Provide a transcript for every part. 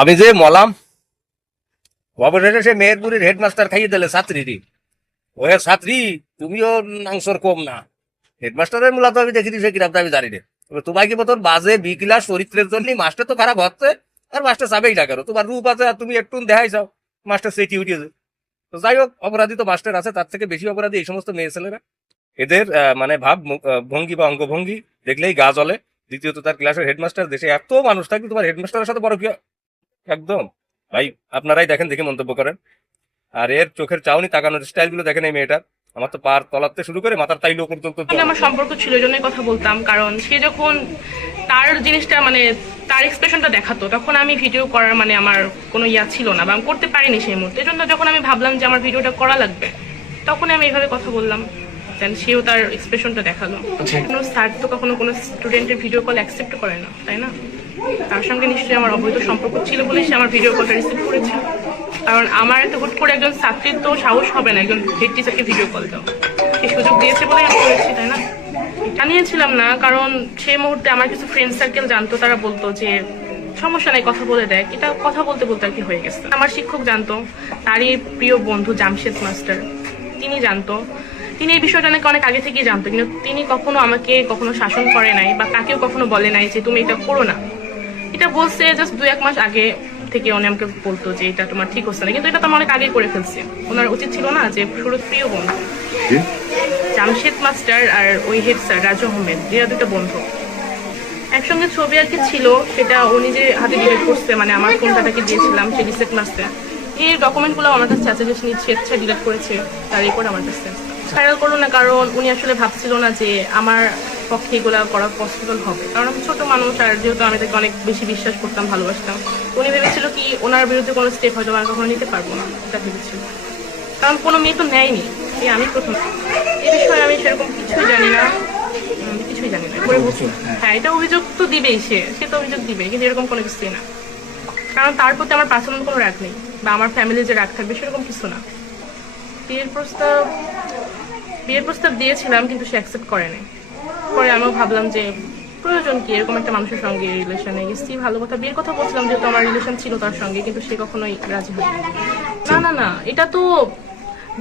আমি যে মলাম অবশেষে সে মেহেরপুরের হেডমাস্টার খাইয়ে দিলে ছাত্রীরই ওহে ছাত্রী, তুমিও নাংসর কম না। হেডমাস্টারের মূলত আমি দেখি দিছে কিরাম আমি জানি না তোমার কি মতন বাজে বি ক্লাস চরিত্রের জন্য মাস্টার তো খারাপ হচ্ছে, আর মাস্টার চাবেই না কেন? তোমার রূপ আছে, আর তুমি একটু দেখাই যাও মাস্টার সেটি উঠিয়েছে তো যাই হোক, অপরাধী তো মাস্টার আছে, তার থেকে বেশি অপরাধী এই সমস্ত মেয়ে ছেলেরা। এদের মানে ভাব ভঙ্গি বা অঙ্গভঙ্গি দেখলেই গা জ্বলে। দ্বিতীয়ত তার ক্লাসের হেডমাস্টার দেশে এত মানুষ থাকবে, তোমার হেডমাস্টারের সাথে বড় কি একদম। ভাই আপনারাই দেখেন দেখে মন্তব্য করেন। আর এর চোখের চাউনি তাকানোর স্টাইলগুলো দেখেন এই মেয়েটার। আমার তো পার তলাতে শুরু করে মাথার তাইলো পর্যন্ত আমার সম্পর্ক ছিল জন্যই কথা বলতাম। কারণ সে যখন তার জিনিসটা মানে তার এক্সপ্রেশনটা দেখাতো তখন আমি ভিডিও করার মানে আমার কোনো ইয়া ছিল না বা আমি করতে পারিনি সেই মুহূর্তে। জন্য যখন আমি ভাবলাম যে আমার ভিডিওটা করা লাগবে তখন আমি এইভাবে কথা বললাম। দেন সেও তার এক্সপ্রেশনটা দেখাল। কোনো স্যার তো কখনো কোনো স্টুডেন্টের ভিডিও কল অ্যাকসেপ্ট করে না তাই না? তার সঙ্গে নিশ্চয়ই আমার অবৈধ সম্পর্ক ছিল বলে সে আমার ভিডিও কলটা রিসিভ করেছে। কারণ আমার এত হুট করে একজন ছাত্রীর তো সাহস হবে না, একজন হেড টিচারকে ভিডিও কল দাও সে সুযোগ দিয়েছে বলে আমি করেছি, তাই না? জানিয়েছিলাম না, কারণ সেই মুহূর্তে আমার কিছু ফ্রেন্ড সার্কেল জানতো, তারা বলতো যে, সমস্যা নাই, কথা বলে দেয় এটা কথা বলতে বলতে আর কি হয়ে গেছে। আমার শিক্ষক জানতো, তারই প্রিয় বন্ধু জামশেদ মাস্টার, তিনি জানতো। তিনি এই বিষয়টা নাকি অনেক আগে থেকেই জানতো, কিন্তু তিনি কখনো আমাকে কখনো শাসন করে নাই বা কাকেও কখনো বলে নাই যে, তুমি এটা করো না। এটা বলছে জাস্ট দু এক মাস আগে থেকে উনি আমাকে বলতো যে এটা তোমার ঠিক হচ্ছে না। কিন্তু এটা তো আমি অনেক আগে করে ফেলছি। ওনার উচিত ছিল না যে শুরু প্রিয় বন্ধু। জামশেদ মাস্টার আর ওই হেড স্যার রাজু আহমেদ এরা দুটো বন্ধু। একসঙ্গে ছবি আর কি ছিল সেটা ও নিজে হাতে ডিলিট করছে মানে আমার ফোনটা তাকে দিয়েছিলাম সে রিসেট মারছে এই ডকুমেন্টগুলো আমার কাছে আছে যে সে নিচ্ছে ইচ্ছা ডিলিট করেছে তার রিপোর্ট আমার কাছে। ভাইরাল করল না কারণ উনি আসলে ভাবছিল না যে আমার পক্ষে এগুলো করা পসিবল হবে। কারণ আমি ছোট মানুষ আর যেহেতু আমি তাকে অনেক বেশি বিশ্বাস করতাম ভালোবাসতাম উনি ভেবেছিল কি ওনার বিরুদ্ধে কোনো স্টেপ হয়তো আমি কখনো নিতে পারব না এটা ভেবেছিল। কারণ কোনো মেয়ে তো নেয়নি এই আমি প্রথম। এ বিষয়ে আমি সেরকম কিছুই জানি না। কিছুই জানি না। করে বলছি হ্যাঁ। এটা অভিযোগ তো দিবেই সে। সে তো অভিযোগ দিবে কিন্তু এরকম কোনো কিছুই না। কারণ তার প্রতি আমার পার্সোনাল কোনো রাগ নেই বা আমার ফ্যামিলির যে রাগ থাকবে সেরকম কিছু না। বিয়ের প্রস্তাব বিয়ের প্রস্তাব দিয়েছিলাম কিন্তু সে অ্যাকসেপ্ট করেনি। পরে আমিও ভাবলাম যে প্রয়োজন কি? এরকম একটা মানুষের সঙ্গে রিলেশনে গেছি, ভালো কথা। বিয়ের কথা বলছিলাম যেহেতু আমার রিলেশন ছিল তার সঙ্গে, কিন্তু সে কখনোই রাজি হয়নি। না না না, এটা তো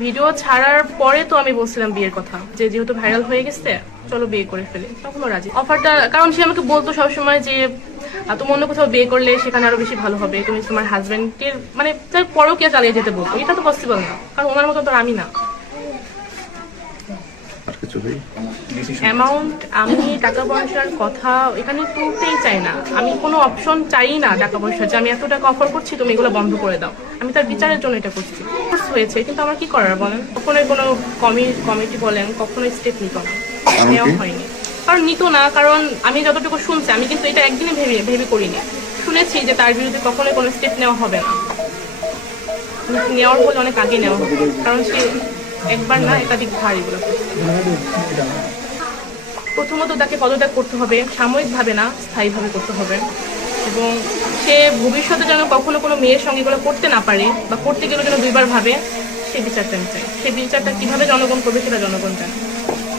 ভিডিও ছাড়ার পরে তো আমি বলছিলাম বিয়ের কথা, যে যেহেতু ভাইরাল হয়ে গেছে, চলো বিয়ে করে ফেলি। তখনও রাজি। অফারটা কারণ সে আমাকে বলতো সবসময় যে তুমি অন্য কোথাও বিয়ে করলে সেখানে আরও বেশি ভালো হবে। তুমি তোমার হাজবেন্ডের মানে তার পরও কে চালিয়ে যেতে বলতো? এটা তো পসিবল না, কারণ ওনার মতো তো আমি না। অ্যামাউন্ট আমি টাকা পয়সার কথা এখানে তুলতেই চাই না। আমি কোনো অপশন চাই না টাকা পয়সা যে আমি এত টাকা অফার করছি তুমি এগুলো বন্ধ করে দাও। আমি তার বিচারের জন্য এটা করছি। হয়েছে কিন্তু আমার কি করার বলেন? কখনোই কোনো কমি কমিটি বলেন স্টেপ নিত না নেওয়া হয়নি। কারণ নিত না কারণ আমি যতটুকু শুনছি আমি কিন্তু এটা একদিনে ভেবে ভেবে করিনি। শুনেছি যে তার বিরুদ্ধে কখনোই কোনো স্টেপ নেওয়া হবে না। নেওয়ার বলে অনেক আগে নেওয়া হবে কারণ সে একবার না, একাধিক ভার এগুলো প্রথমত তাকে পদত্যাগ করতে হবে, সাময়িকভাবে না, স্থায়ীভাবে করতে হবে। এবং সে ভবিষ্যতে যেন কখনো কোনো মেয়ের সঙ্গে এগুলো করতে না পারে বা করতে গেলে যেন দুইবার ভাবে সেই বিচারটা আমি চাই সে বিচারটা কীভাবে জনগণ করবে সেটা জনগণ জানে।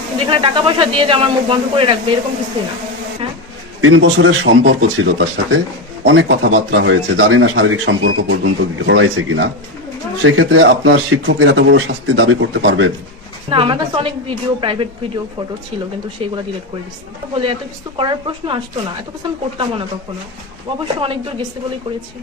কিন্তু এখানে টাকা পয়সা দিয়ে যে আমার মুখ বন্ধ করে রাখবে, এরকম কিছুই না। হ্যাঁ? তিন বছরের সম্পর্ক ছিল তার সাথে। অনেক কথাবার্তা হয়েছে। জানি না শারীরিক সম্পর্ক পর্যন্ত গড়াইছে কিনা। সেক্ষেত্রে আপনার শিক্ষকের এত বড় শাস্তি দাবি করতে পারবেন না, আমার কাছে অনেক ভিডিও প্রাইভেট ভিডিও ফটো ছিল, কিন্তু সেগুলো ডিলিট করে দিচ্ছি বলে এত কিছু করার প্রশ্ন আসতো না, এত কিছু আমি করতামও না কখনো। অবশ্য অনেক দূর গেছে বলেই করেছি।